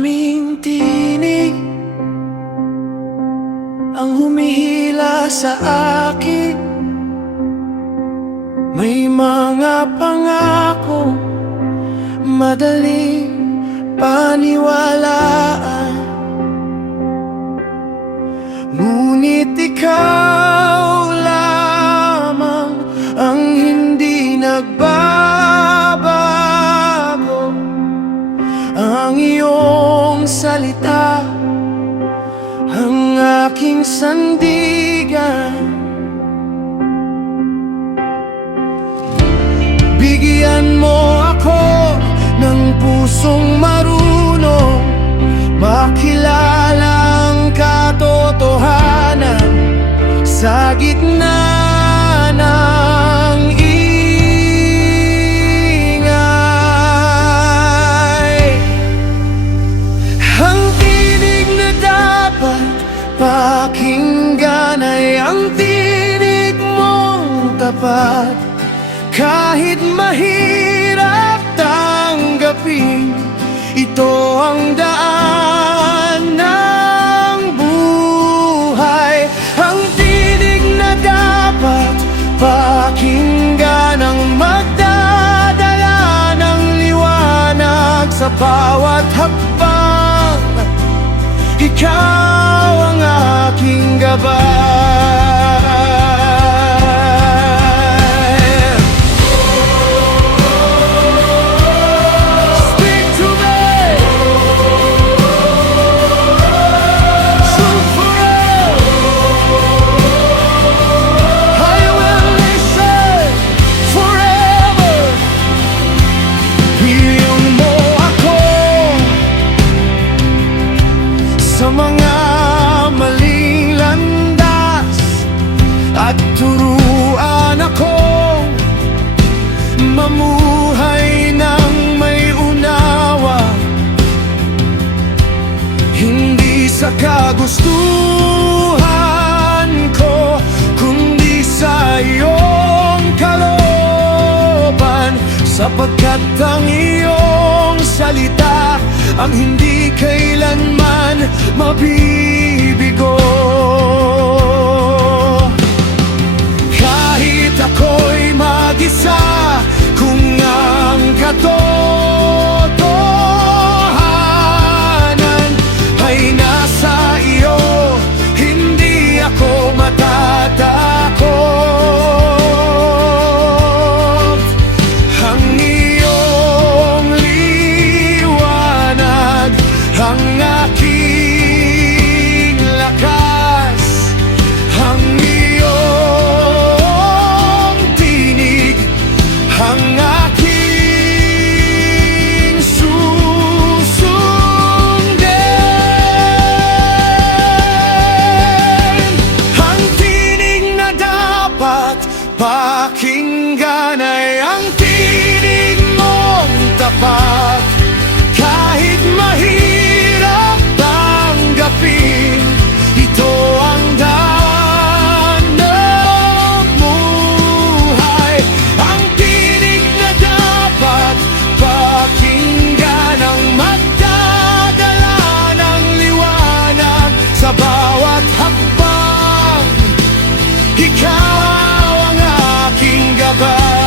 Maraming tinig ang humihila sa akin. May mga pangako madaling paniwalaan, ngunit ikaw lamang ang hindi nagbabago. Ang iyong salita ang aking sandigan. Bigyan mo ako ng pusong marunong makilala ang katotohanan sa gitna ng ingay. Ang tinig na dapat pakinggan ay ang tinig mong tapat. Kahit mahirap tanggapin, ito ang daan ng buhay. Ang tinig na dapat pakinggan ang magdadala ng liwanag sa bawat hakbang. Ikaw ang aking gabay. Sa mga maling landas at turuan akong mamuhay ng may unawa, hindi sa kagustuhan ko, kundi sa iyong kalooban. Sapagkat ang iyong salita ang hindi kailanman mabibigo. Kahit ako'y mag-isa, kung ang katotohanan ay nasa iyo, hindi ako matatakot. Ang iyong liwanag ang aking lakas, ang iyong tinig ang aking susundin. Ang tinig na dapat pakinggan ay ang tinig mong tapat. Kahit mahirap tanggapin, ito ang daan ng buhay. Ang tinig na dapat pakinggan ang magdadala ng liwanag sa bawat hakbang. Ikaw ang aking gabay.